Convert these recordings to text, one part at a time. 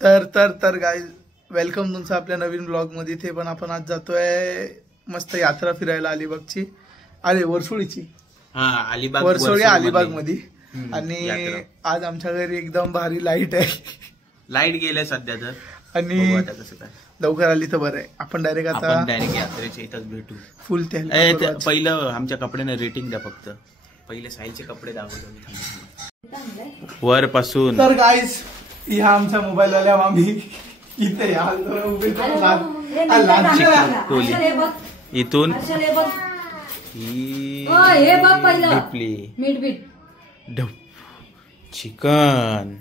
तर guys welcome तुमचं आपल्या नवीन ब्लॉग मध्ये. ते पण आपण आज जातोय मस्त यात्रा फिरायला अलिबागची. अरे वर्सोळीची. अलिबाग वर्सोळी अलिबाग मध्ये. आणि आज आमच्या घरी एकदम भारी लाईट आहे. लाईट गेल्या सध्या तर. आणि लवकर आली तर बरं आहे. आपण डायरेक्ट यात्रेच्या इथंच भेटू. फुल तेल. पहिलं आमच्या कपड्याने रेटिंग द्या फक्त. पहिले साईलचे कपडे दाखवतो वर पासून. तर गाईज ह्या आमच्या मोबाईल वाल्या मामी इथे इथून चिकन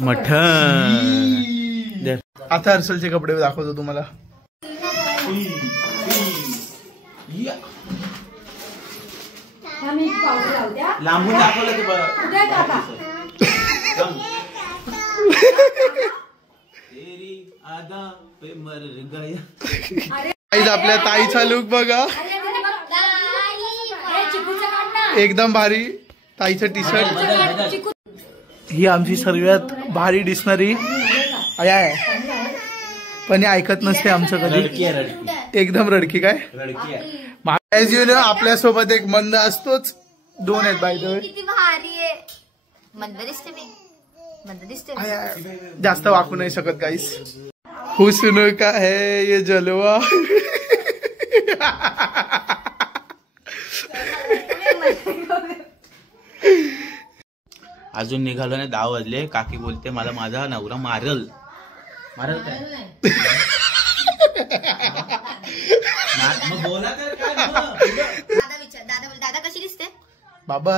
मटन. आता हर्षलचे कपडे दाखवतो तुम्हाला. लांबून दाखवलं आपल्या ताईचा लुक बघा. एकदम भारी ताईचं टी शर्ट. ही आमची सर्वात भारी डिक्शनरी आहे. पण ऐकत नसते आमचं कधी. एकदम रडकी काय. ऍज यू नो आपल्या सोबत एक मंद असतोच. दोन आहेत बाय द वे. जास्त वाकू नाही शकत गाईस. हुस्न का है ये जलवा. अजून निघालो नाही 10 वाजले. काकी बोलते मला माझा नवरा मारल. मारल काय बोला तर काय. दादा कशी दिसते बाबा.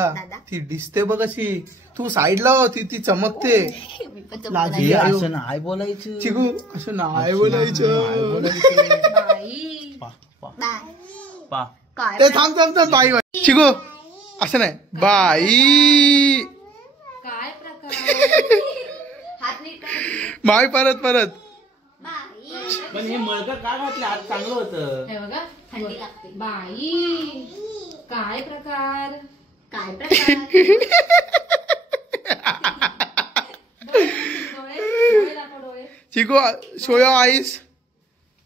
ती दिसते बघ कशी. तू साईडला होती ती चमकते. असं नाही बोलायचं चिकू. असं नाही बोलायचं. थांब थांब थांब. बाई चिकू असं नाही. बाई बाई परत परत. पण हे मळका का घातलं आज चांगलं होतं. थंडी लागते. बाई काय प्रकार. काय प्रकार. चिकू शोया आईस.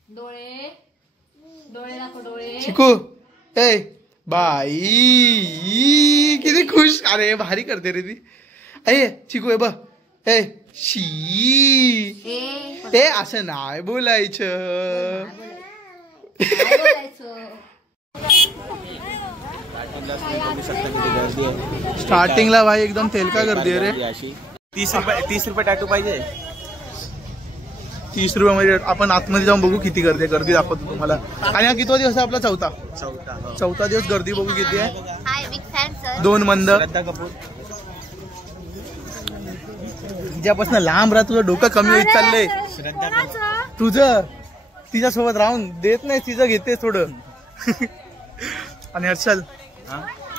डोळे डोळे दाखव. डोळे चिकू ए बाई किती खुश. अरे भारी करते रे ती. अरे चिकू ए बघ. ए शी ए असं नाही बोलायचं. स्टार्टिंगला भाई एकदम तेलका गर्दी आहे रे. 30 रुपये टॅटू पाहिजे. 30 रुपयामध्ये आपण आतमध्ये जाऊन बघू किती गर्दी आहे. गर्दी दाखवतो तुम्हाला. आणि हा कितवा दिवस आहे आपला. चौथा दिवस. गर्दी बघू किती आहे. 2 मंद. तिच्यापासून लांब राहा. तुझं डोकं कमी होत चाललंय. तुझं तिच्यासोबत राहून देत नाही. तिचं घेते थोडं. आणि हर्षल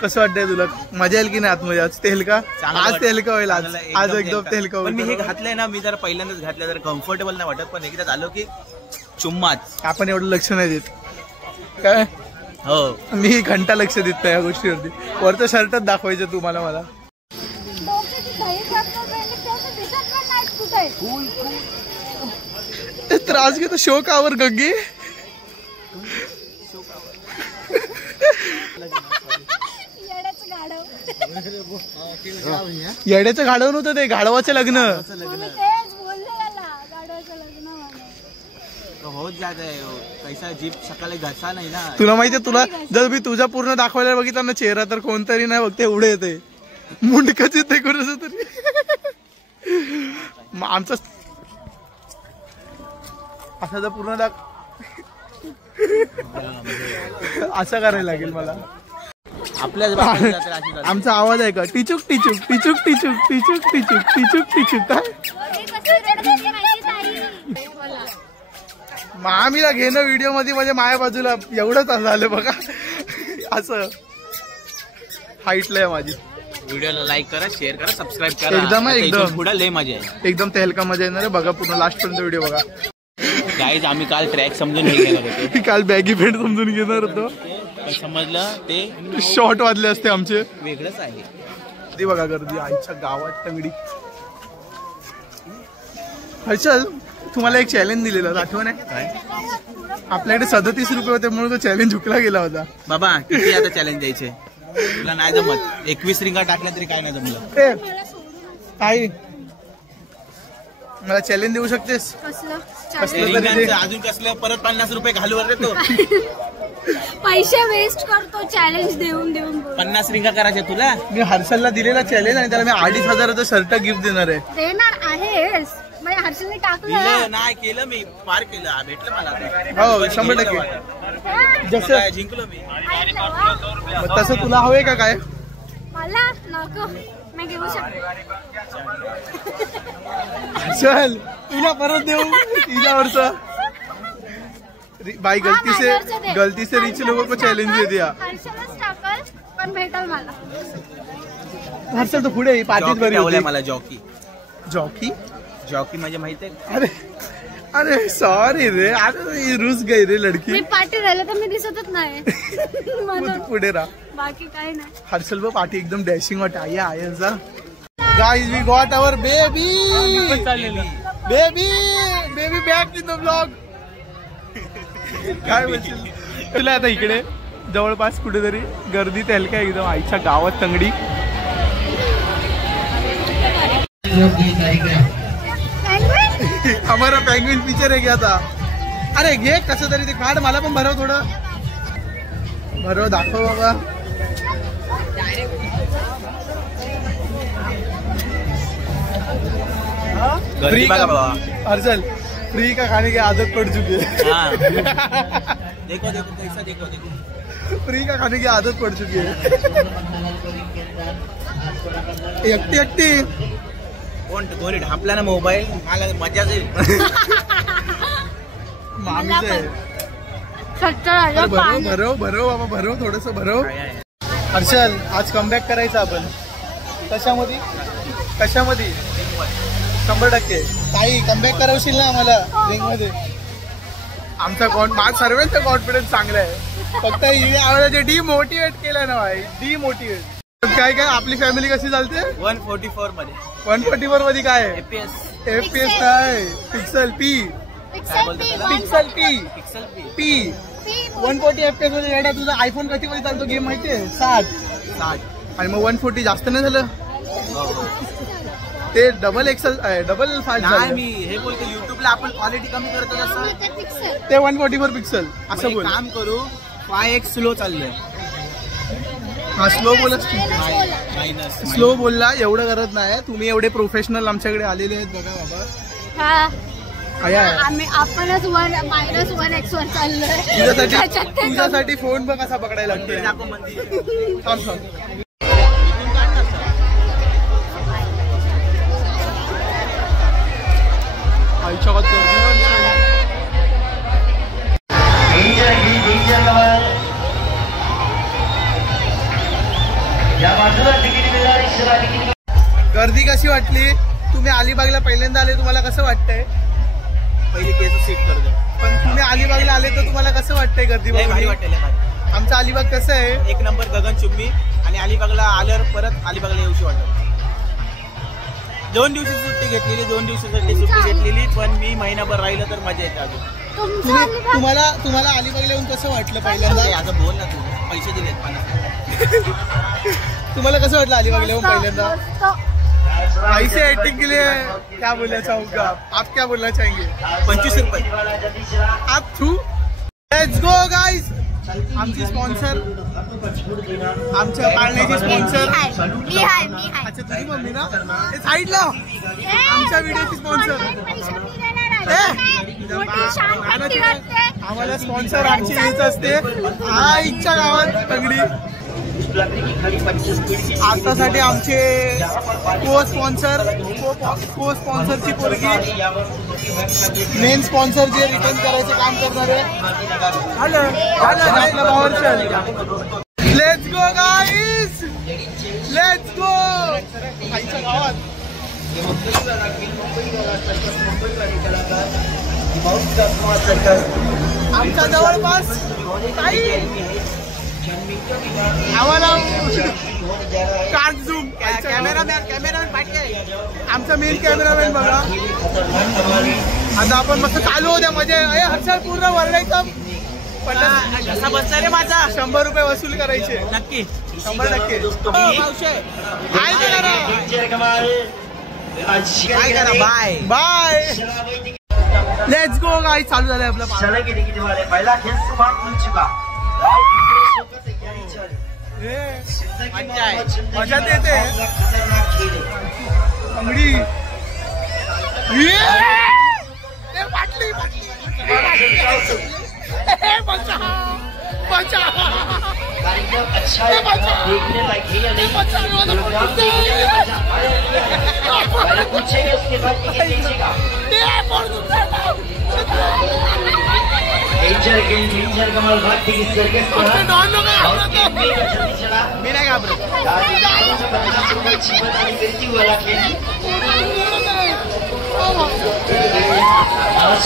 कसं वाटतंय तुला. मजा येईल की नाही आतमध्ये. आज तेलका. आज तेलका होईल. आज एकदम तेलका होईल. मी हे घातलंय ना. मी जरा पहिल्यांदाच घातलं. जरा कम्फर्टेबल नाही वाटत. पण एकदा झालो की चुम्माच. आपण एवढं लक्ष नाही देत काय. हो मी घंटा लक्ष देत नाही या गोष्टीवरती. वरचं शर्टच दाखवायचं तुम्हाला. मला त्रास घेतो. शोकावर गंगे. येड्याचं गाढव नव्हतं ते. गाढवाचं लग्न. होत जात कैसा जीप सकाळी घसा नाही ना. तुला माहितीये. तुला जर मी तुझा पूर्ण दाखवायला बघितला ना चेहरा तर कोणतरी नाही बघते एवढे येते. मुंडकच येते कोणाचं तरी. आमचं असं तर पूर्ण असं करायला लागेल मला. आपल्या आमचा आवाज आहे का. टिचुक टिचुक टिचुक टिचुक टिचुक टिचुक टिचुक टिचुक काय. मामीला घेणं व्हिडिओ मध्ये म्हणजे माझ्या बाजूला एवढंच झालं बघा. असं हाईटला आहे माझी. व्हिडिओला लाईक करा, शेअर करा, सबस्क्राईब करा. एकदम पुढे लय मजा आहे. एकदम तेलका मजा येणार आहे. बघा पूर्ण लास्ट पर्यंत व्हिडिओ बघा. गाईज आम्ही काल ट्रॅक समजून घेणार होतो. काल बॅगी पॅन्ट समजून घेणार होतो. समजलं ते शॉर्ट वाजले असते आमचे. वेगळंच आहे. ती बघा गर्दी आईच्या गावात तंगडी. हर्षल तुम्हाला एक चॅलेंज दिलेलं आठवण आहे काय आपल्याकडे 37 रुपये होते म्हणून तो चॅलेंज हुकला गेला होता. बाबा किती आता चॅलेंज द्यायचे तुला नाही जमत 21 रिंगा टाकल्या तरी काय नाही जमलं. ए, आई मला चॅलेंज देऊ शकतेस कसलं कसलं तरी रिंगांचं दे. अजून कसलं परत 50 रुपये घालू रे तो. पैसे वेस्ट करतो चॅलेंज देऊन देऊन 50 रिंगा करायच्या तुला. मी हर्षलला दिलेला चॅलेंज आणि त्याला मी 2,500 शर्ट गिफ्ट देणार आहे. देणार आहेस म्हणजे हर्षलने टाकलं दिलं नाही केलं मी पार केलं भेटलं मला आता. हो 100% जसं काय जिंकलो मी. मग तसं तुला हवंय का काय मला नको मी घेऊ शकते. चल तुला परत देऊ तिच्यावरचं भाई गलती से रिच लोगों को चॅलेंज दे दिया. हर्षलच टाकल पण भेटल मला. हर्षल तो पुढे पार्टीत जॉकी बरी ठेवलंय होती. मला जॉकी. जॉकी जॉकी म्हणजे माहिती आहे. अरे अरे सॉरी रे अरे रुस गई रे लडकी. मी पार्टी राहिलं तर मी दिसतच नाही म्हणून पुढे राहा. बाकी काही नाही. हर्षल बघ पार्टी एकदम डॅशिंग वाट आया आयचा. Guys we got our baby baby back in the blog. काय बोलशील तुला आता इकडे जवळपास कुठेतरी गर्दी तेल काय एकदम आईच्या गावात तंगडी. हमारा पेंग्विन पिक्चर आहे आता. अरे घे कसं तरी ते काढ मला पण भरव थोडं भरव दाखव बाबा. गर्दी बघा बाबा. हर्षल फ्री का खाने की आदत पड़ चुकी है. हाँ. देखो देखो कैसा देखो देखो. फ्री का खाने की आदत पड़ चुकी है. एकटी एकटी कोण कोणी ढापला ना मोबाईल मला मजाच येईल. मामीच आहे. अरे भरव बाबा भरव थोडस भरव. हर्षल आज कमबॅक करायचं आपण. कशामध्ये 100% ताई कमबॅक करावशील ना आम्हाला रिंग मध्ये. आमचा सर्वांचा कॉन्फिडन्स चांगला आहे फक्त आवडायचे डिमोटिवेट केलं ना भाई डिमोटिवेट. काय आपली फॅमिली कशी चालते 144 मध्ये 144 मध्ये काय आहे FPS काय पिक्सल पी पी 140 FPS मध्ये येणार. तुझा आयफोन कधी मध्ये चालतो गेम माहितीये 60 आणि मग 140 जास्त नाही झालं. ते डबल फास्ट नाही मी हे बोलतो युट्यूबला आपण क्वालिटी कमी करतो तसं ते 144 पिक्सल असं बोल. काम करू 5x स्लो चाललंय. हा स्लो बोला मायनस स्लो बोलला एवढं करत नाही. तुम्ही एवढे प्रोफेशनल आमच्याकडे आलेले आहेत बघा बाबा. आपणच -1x वर चाललोय. तुझ्यासाठी फोन बघ कसा पकडायला लागतोय. थांब आईच्या गर्दी कशी वाटली. तुम्ही अलिबागला पहिल्यांदा आले तुम्हाला कसं वाटतंय. पहिली केस सीट करतो पण तुम्ही अलिबागला आले तर तुम्हाला कसं वाटतंय गर्दी भारी वाटेल. आमचं अलिबाग कसं आहे 1 नंबर गगनचुंबी आणि अलिबागला आल्यावर परत अलिबागला येऊशी वाटत. 2 दिवशी सुट्टी घेतलेली 2 दिवसासाठी सुट्टी घेतलेली पण मी महिनाभर राहिलं तर मजा येते अजून. तुम्हाला अलिबागला येऊन कसं वाटलं पहिल्यांदा. आता बोल ना तू पैसे दिलेत मला. तुम्हाला कसं वाटलं अलिबागला येऊन पहिल्यांदा. ऐसे एक्टिंग के लिए क्या बोलना चाहूंगा आप क्या बोलना चाहेंगे. 25 रुपये आप थ्रू. Let's go guys. आमची स्पॉन्सर आमच्या पाळण्याची स्पॉन्सर मी हाय अच्छा तुझी मम्मी ना साईडला आमच्या व्हिडिओची स्पॉन्सर. आम्हाला स्पॉन्सर आमची हीच असते. आईच्या गावात तगडी. आतासाठी आमचे को स्पॉन्सरची पोरगी मेन स्पॉन्सर जे रिटर्न करायचं काम करणार आहे. Let's go guys let's go. आईच्या गावात आमच्या जवळपास आम्हाला झूम कॅमेरामॅन पाठके आमचा मेन कॅमेरामॅन बघा. आता आपण मस्त चालू होत्या म्हणजे हर्षल पूर्ण वरडायचं. कसा बसला रे माझा. 100 रुपये वसूल करायचे. नक्की 100%. काय करा. Bye bye. Let's go guys. चालू झालंय आपलं. पहिला खेळ सुरुवात चुका. मजा येते. अंगडी बाटली कार्यक्रम अच्छा है, देखने लायक है या नहीं पहले पूछेंगे, उसके बाद टिकट दीजिएगा. नेचर कमाल भाग टिकट सर्कस मी नाही घाबरत.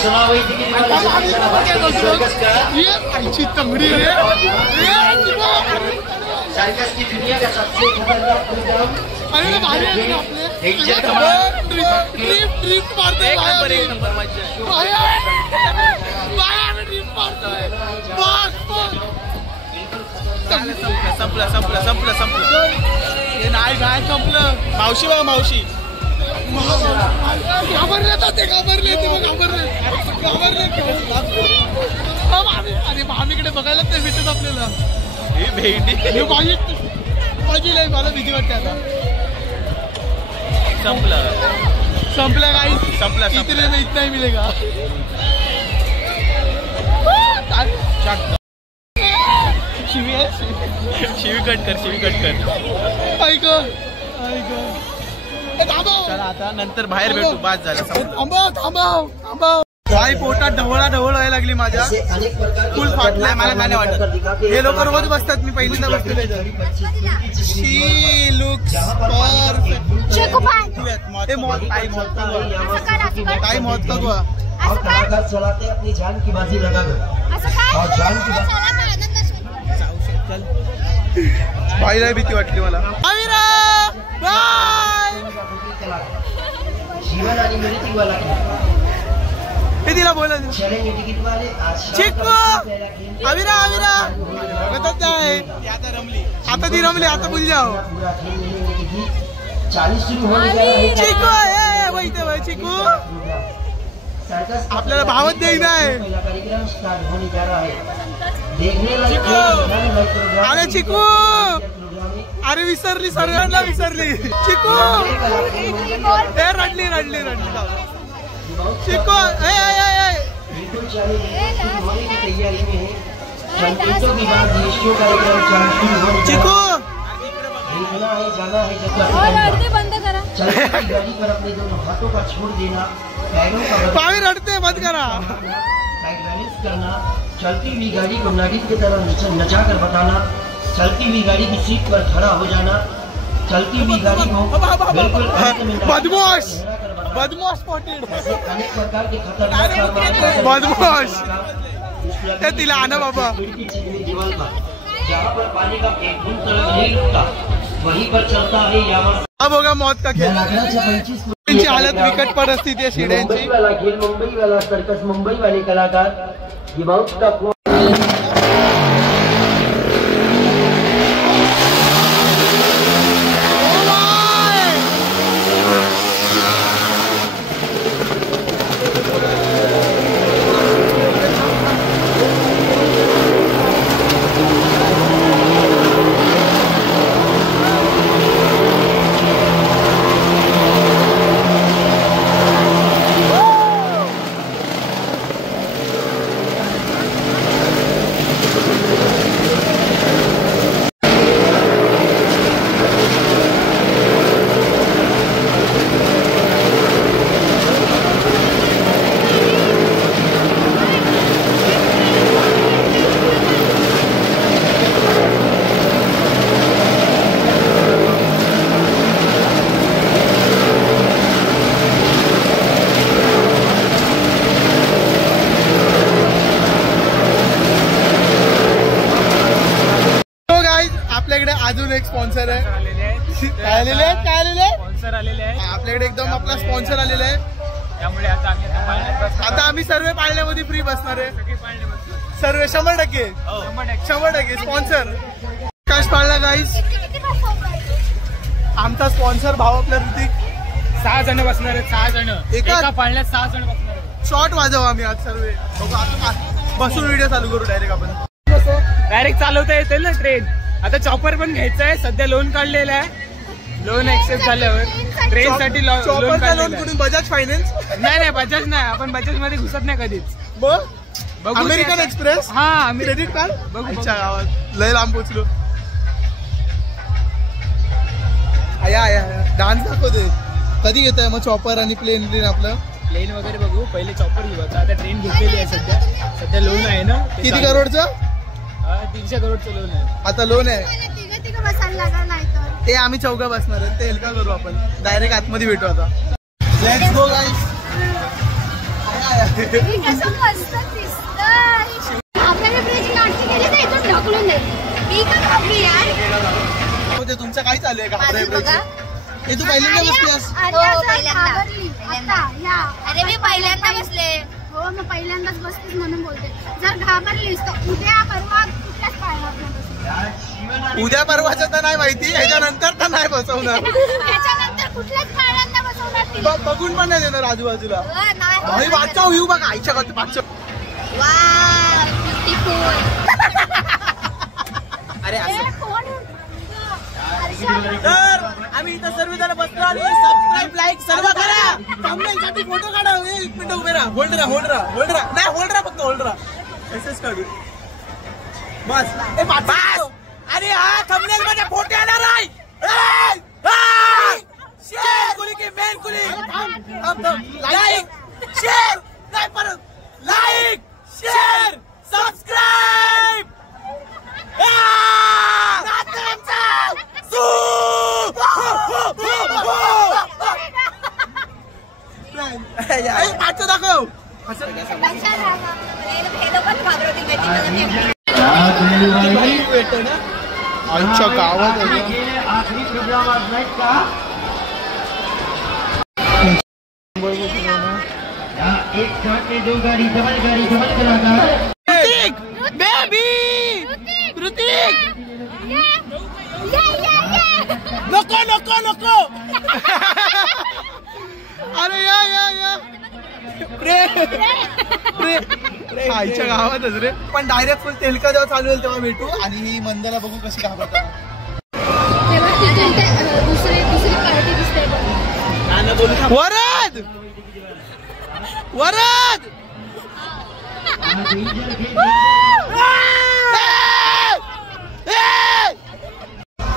सुनावई तंगड़ी रे. सर्कस की दुनिया का सबसे खतरनाक प्रोग्राम नेचर कमाल. ट्रिप मारते. एक नंबर संपलं. हे नाही काय संपलं. मावशी बघा मावशी. घाबरले ते अरे मामीकडे बघायलाच नाही भेटत आपल्याला. ही भेंडी माझी लय मला भीती वाटते आता. संपलं काही संपला. इतने में इतना ही मिलेगा. शिवी कट कर. ऐक चला आता नंतर बाहेर भेटू. बाद झालं. थांबव. काही पोटात ढवळा व्हायला लागली माझ्या. फुल फाटलाय. मला नाही वाटत. हे लोक रोज बसतात. मी पहिल्यांदा बसलेले. शी लुक्स परफेक्ट. टाइम होत का तुला. कलाकार चलाते अपनी जान की बाजी लगाकर और जान की भाईला भीती वाटली मला. जीवन आणि मृत्यूवाला हे तिला बोला. चलेंगे टिकट वाले आज चिक्कू अविरा बघतच आहे. आता ती रमली. आता बोल जाओ. पूरा खेल लेने की 40 शुरू होने जा रहा है. चिक्कू वैते भाई. चिक्कू सर्कस आपल्याला भावच देईना आहे. पहला कार्यक्रम स्टार्ट होने जा रहा है. देखने लायक अरे चिक्कू. अरे विसरली. सर्वांना विसरली. चिक्कू रडली. चिक्कू बिल्कुल होने की तैयारी में है. संकेतों की बात ये शो कार्यक्रम शुरू होने चिक्कू देखना है, जाना है. बंद करा. चलती हुई गाड़ी पर अपने दोनों हाथों का छोड़ देना. पैरों का पावी रडते. बंद करा. राइट बैलेंस करना. चलती हुई गाड़ी को नागिन की तरह नचा कर बताना. चलती हुई गाड़ी की सीट पर खड़ा हो जाना. चलती हुई गाड़ी को बिल्कुल बदमाश स्पॉटेड. अनेक प्रकार के खतरनाक बदमाश. तिला आना बाबा. दीवार पर जहाँ पर पानी का एक बूंद तक नहीं रुकता वहीं पर चलता है यावर. अब होगा मौत का खेळ. 25 त्यांची हालत विकट परिस्थिती आहे शिड्यांची. मुंबई वाला खेल, मुंबई वाला सर्कस, मुंबई वाले कलाकार ये बहुत का अजून एक स्पॉन्सर आहे. काय आलेले स्पॉन्सर आलेले आहे आपल्याकडे. एकदम आपला स्पॉन्सर आलेला आहे. त्यामुळे आता आम्ही सर्व पाळण्यामध्ये फ्री बसणार आहे. सर्व 100% स्पॉन्सर आकाश पाळणा गाईस. आमचा स्पॉन्सर भाव आपला ऋतिक. 6 जण बसणार आहेत. 6 जण एका पाळण्यात 6 जण बसणार आहेत. शॉर्ट वाजवू आम्ही आज सर्व. बघू आता बसून व्हिडिओ चालू करू डायरेक्ट आपण. डायरेक्ट चालवता येतील ना ट्रेन. आता चॉपर पण घ्यायचं आहे. सध्या लोन काढलेलं आहे. लोन एक्सेप्ट झाल्यावर ट्रेन साठी लोन काढलेलं. बजाज फायनान्स नाही बजाज नाही. आपण बजाज मध्ये घुसत नाही कधीच. American express. हा आम्ही क्रेडिट कार्ड. आमच्या गावात लय लांब पोचलो. डान्स दाखवते. कधी घेत आहे मग चॉपर आणि प्लेन आपलं. प्लेन वगैरे बघू. पहिले चॉपर घेऊ. आता ट्रेन घेतलेली आहे. सध्या लोन आहे ना. किती करोडचं. 300 करोडचं लोन आहे. आता लोन आहे. ते आम्ही चौघा बसणार आहे. ते हलका करू आपण. डायरेक्ट आतमध्ये भेटू आता. लेट्स गो गाईस. ते तुमचं काय चालू आहे का. हे तू पहिल्यांदा बसलीस. अरे मी पहिल्यांदा बसले. हो मग पहिल्यांदाच बसलीस म्हणून बोलते. जर घाबरलीस तर उद्या परवा कुठल्याच पाळण्यात बसू. उद्या परवाचं तर नाही माहिती. ह्याच्यानंतर तर नाही बसवणार. ह्याच्यानंतर कुठल्याच पाळण्यांना बसवणार. बघून पण नाही देणार आजूबाजूला. वाचव येऊ बघा. आईच्या वाचव. अरे तर आम्ही इथं सर्व जण बसलो आणि सबस्क्राईब लाईक सर्व करा. थंबनेलसाठी फोटो काढा. 1 मिनिट उभे राहा. होल्ड राहा नाही. होल्ड राहा फक्त. होल्ड राहा. एसएस काढू बस. आणि हा थंबनेल मध्ये फोटो येणार आहे. शेअर कुली की मेन कुली. लाईक शेअर नाही परत. Like share subscribe. पाच दाखव. आमच्या गावात आखरी प्रोग्राम आज नाईट का. एक साथ में 2 गाड़ी डबल कलाकार. बेबी ऋतिक नको अरे या आईच्या गावातच रे. पण डायरेक्ट फुल तेलका जेव्हा चालू होईल तेव्हा भेटू. आणि मंदाला बघू कशी घाबरतात. दुसरी पार्टी दिसते. वरद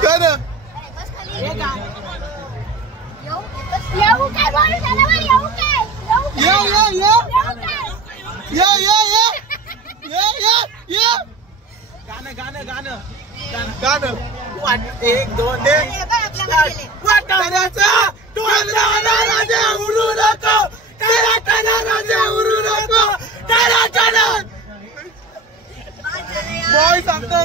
गाणं 1 2 वाटाण्याचा राजा उरू नको. राजा उरू नको. बॉय सांगतो.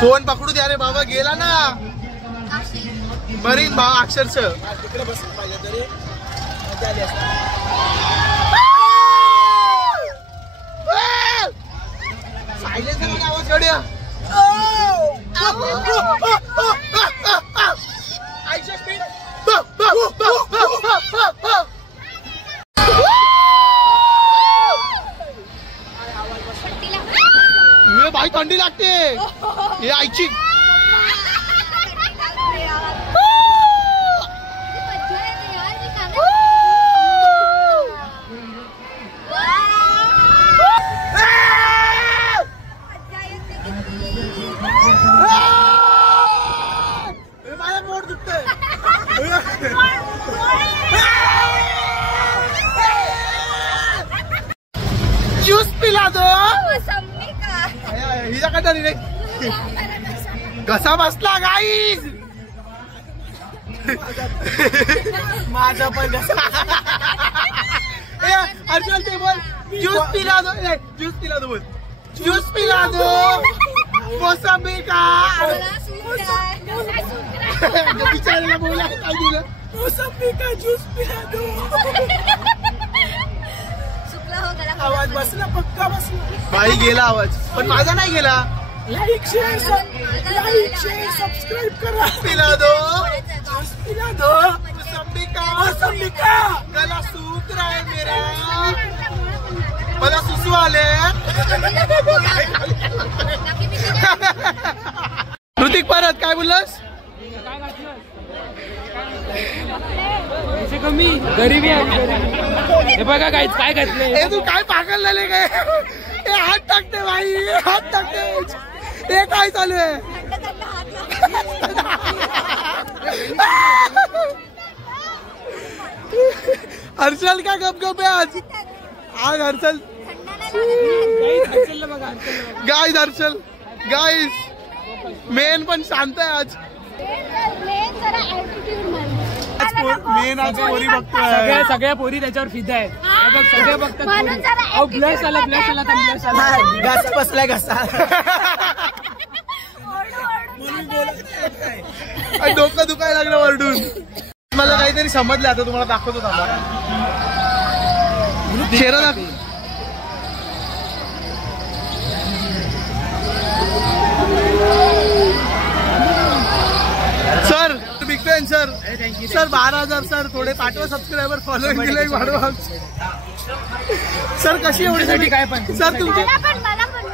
फोन पकडू द्या रे बाबा. गेला ना मरीन भाव अक्षरशः. तिकडे बस पाहिजे तरी मजा आली असते. सायलेन्सर आवाज काढूया. आईच्या स्पीड. भाई थंडी लागते. हे आईची माझा पोट दुखतंय. ज्यूस पिला तो. हिजा काय रे. घसा बसला गाईज. माझा पण हर्षल ते बोल ज्यूस पिला दो, ज्यूस पिला दो बोल, ज्यूस पिला दो मोसंबी का बिचाऱ्याला बोला काय दिलं मोसंबी का ज्यूस पिला दो. आवाज बसला पक्का बसला बाई गेला आवाज पण माझा नाही गेला. लाईक शेअर सबस्क्राईब करा. पिला दो ज्यूस पिला दो मोसंबी का गला सूख रहा है मेरा मला सुसू आले. ऋतिक परत काय बोललास. कमी गरीबी आहे. हे बघा काय काय घातले. हे तू काय पागल झाले काय. हे हात टाकते बाई हात टाकते. हे काय चालू आहे. हर्षल काय गपगप आहे आज. आज Harshal guys Harshal guys main पण शांत आहे आज. मेन आज पोरी बघतोय. सगळ्या पोरी त्याच्यावर फिदा आहेत. सगळे बघतात. ब्लश आला ब्लश आला ब्लश आला. घासा बसलाय घासा. डोकं दुखायला लागलं वरडून. मला काहीतरी समजलं आता तुम्हाला दाखवतो थांबा. चेहरा दाखव. Sir big fan sir. Sir 12,000 sir थोडे पाठवा सबस्क्रायबर फॉलोइंग दिले वाढवा. सर कशी एवढीसाठी काय पण सर तुमची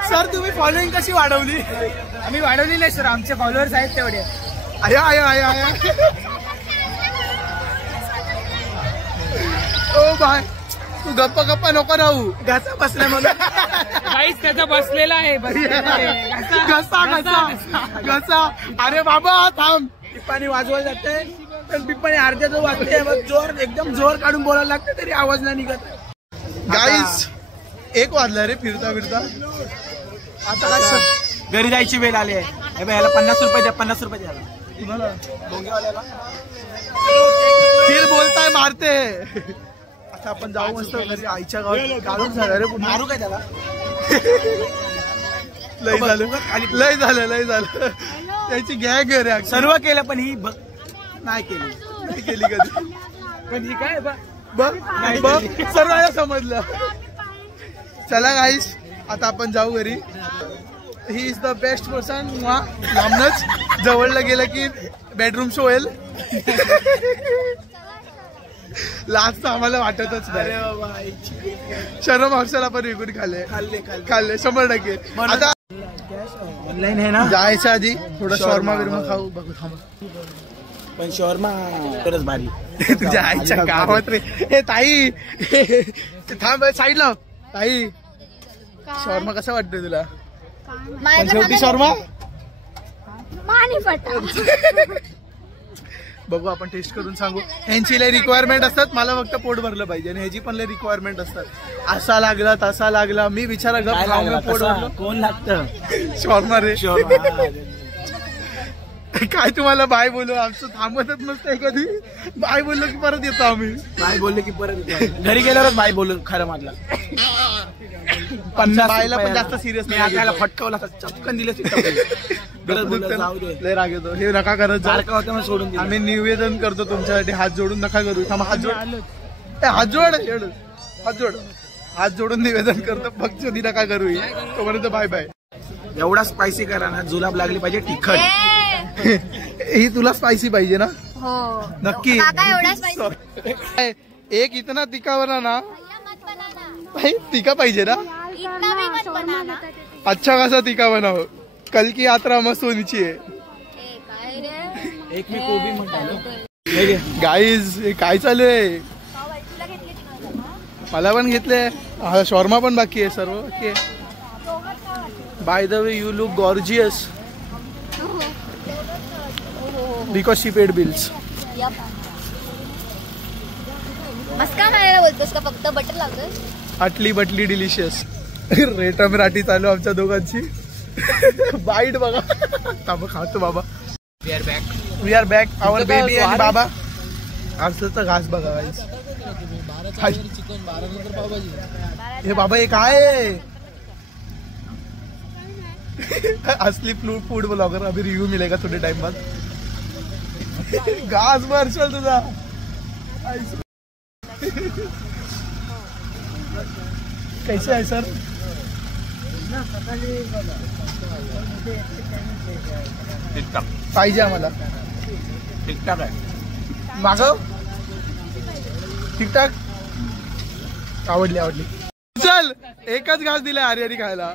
सर तुम्ही फॉलोइंग कशी वाढवली. आम्ही वाढवली नाही सर. आमचे फॉलोअर्स आहेत तेवढे. आया आया आया आया. ओ बाय तू गप्पा गप्पा नको राहू. घासा बसलाय म्हणून. काहीच त्याचा बसलेला आहे. घसा घसा घसा. अरे बाबा थांब. पिप्पानी वाजवायला जाते पण पिप्पानी अर्ध्याचं वाजते. जोर एकदम जोर काढून बोलायला लागते तरी आवाज नाही निघत. गाईज 1 वाजला रे फिरता फिरता. आता काय घरी जायची वेळ आली आहे. याला 50 रुपये द्या. 50 रुपये द्या तुम्हाला डोंगेवाल्याला. फिर बोलताय मारते. आता आपण जाऊ मस्त घरी आईच्या गावात. काढून झालं रे मारू काय त्याला. लय झालं लय झालं लय झालं. त्याची गॅग रे सर्व केलं पण ही नाही केली कधी. पण ही काय बघ सर्व समजलं. चला गाईस आता आपण जाऊ घरी. He is the best person. लांबनच जवळला गेलं की बेडरूम शो होईल. लास्ट आम्हाला वाटतच नाही. शरम हर्षला पण विकून खाल्ले 100%. आता ऑनलाईन आहे ना. जायच्या आधी थोडा शॉर्मा बिर्मा खाऊ बघू थांबा. पण शॉर्मा तरच भारी. तुझ्या आईच्या गावात रे. हे ताई थांब साईडला. ताई शॉर्मा कसा वाटतोय तुला. पण शेवटी शॉर्मा बघू आपण टेस्ट करून सांगू. ह्यांची लय रिक्वायरमेंट असतात. मला फक्त पोट भरलं पाहिजे आणि ह्याची पण लय रिक्वायरमेंट असतात. असा लागला तसा लागला. मी विचारा पोट भरलं कोण लागतं. शॉर्मा रे. काय तुम्हाला बाय बोलू. आमचं थांबतच नसतं. कधी बाय बोललो की परत येतो आम्ही. बाय बोलले की परत घरी गेल्यावरच बाय बोलून खरं म्हटलं. 50 बायला पण जास्त सिरियस नाही. आपल्याला फटकावला चटकन दिलं. लय राग येतो. हे नका करत जा. सोडून दिलं. आम्ही निवेदन करतो तुमच्यासाठी. हात जोडून नका करू. थांबा हात जोड. हात जोड हात जोड. हात जोडून निवेदन करतो. फक्त नका करू. तोपर्यंत बाय बाय. एवढा स्पायसी करा ना. जुलाब लागली पाहिजे तिखट. ही तुला स्पायसी पाहिजे ना. हो नक्की. एक इतना तिखा बना ना. तिखा पाहिजे ना. अच्छा खासा तिखा बनाओ. कल की यात्रा मस्त होनीची आहे. एक मी कोबी म्हणतो. गाईज काय चालू आहे. मला पण घेतले. शॉर्मा पण बाकी आहे. सर्व बाकी आहे. By the way you look gorgeous because she paid bills. मस्का खायला बोलतोस का फक्त बटर लावतोस. आटली बटली डिलिशियस. रेटमराठी चालू आमच्या दोघांची. बाईट बघा. खातो बाबा. We are back. We are back our baby आणि बाबा. असं तर घास बघा गाईस. हे बाबा हे काय आहे? असली फूड ब्लॉगर. अभी रिव्यू मिलेगा थोडे टाइम बाद. घास भरशल तुझा. कैसे आहे सर? ठीकठाक पाहिजे आम्हाला. ठीकठाक आहे. मागव. ठीकठाक. आवडली आवडली. चल एकच घास दिलाय आर्यरी खायला.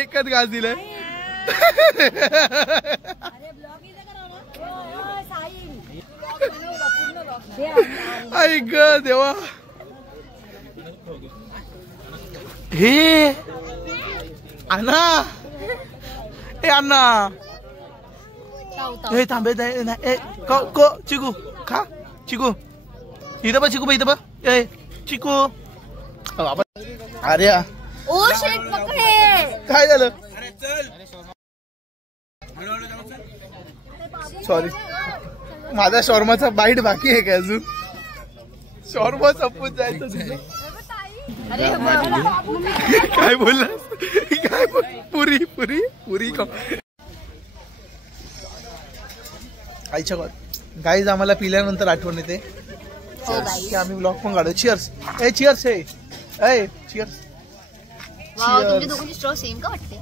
एकच घास दिलाय. ऐक देवा. हे अण्णा. ए अण्णा हे थांबे. चिकू खा. चिकू इथं बघ. चिकू बघ इथं बघ. ए चिकू. अरे ओ शेट पकडे. काय झालं? सॉरी. माझा शॉर्माचा बाईट बाकी आहे का अजून? शॉर्मा संपून जायचं. काय बोलला? काय पुरी पुरी पुरी का? आईच्या गाईज आम्हाला पिल्यानंतर आठवण येते की आम्ही ब्लॉग पण काढू. चिअर्स. ए चिअर्स. ए चिअर्स. तुमच्या दोघांची स्ट्रॉ सेम का वाटते?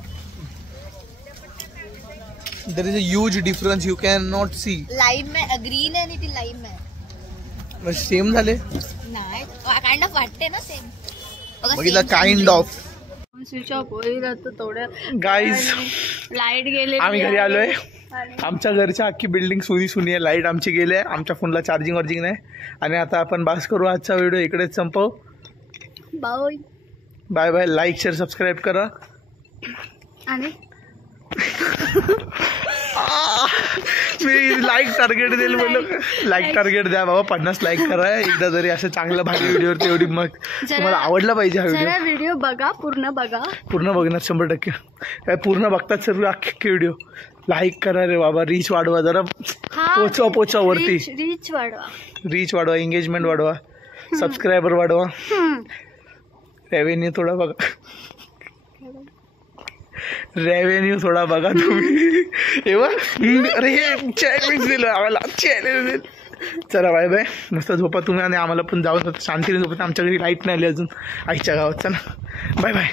There is a huge difference. You can not see. Lime आहे ग्रीन आहे आणि ती लाईम आहे. सेम झाले नाही काइंड ऑफ वाटते ना सेम. बघितलं काइंड ऑफ. स्विच ऑफ होईल आता थोड्या. गाईज लाईट गेले. आम्ही घरी आलोय. आमच्या घरच्या अख्खी बिल्डिंग सुनी आहे. लाईट आमची गेली आहे. आमच्या फोनला चार्जिंग वर्जिंग नाही. आणि आता आपण बास करू. आजचा व्हिडिओ इकडेच संपव. Bye bye bye. Like share subscribe करा. आणि मी लाईक टार्गेट देईल बोललो. लाईक टार्गेट द्या बाबा. 50 लाईक करा एकदा तरी. असं चांगलं भारी व्हिडिओवरती एवढी मग तुम्हाला आवडला पाहिजे हा व्हिडिओ. व्हिडिओ बघा. पूर्ण बघा. पूर्ण बघणार 100%. काय पूर्ण बघतात सर्व अख्खे व्हिडिओ. लाईक करा रे बाबा. रीच वाढवा जरा. पोचवा वरती. रीच वाढवा. रीच वाढवा. एंगेजमेंट वाढवा. सबस्क्रायबर वाढवा. रेव्हेन्यू थोडा बघा. रेव्हेन्यू थोडा बघा तुम्ही. अरे हे चॅलेंज दिलं आम्हाला. चॅलेंज. चला बाय बाय. मस्त झोपा तुम्ही. आणि आम्हाला पण जाऊन शांतीने झोपा. आमच्या घरी लाईट नाही आली अजून आईच्या गावात. चला बाय बाय.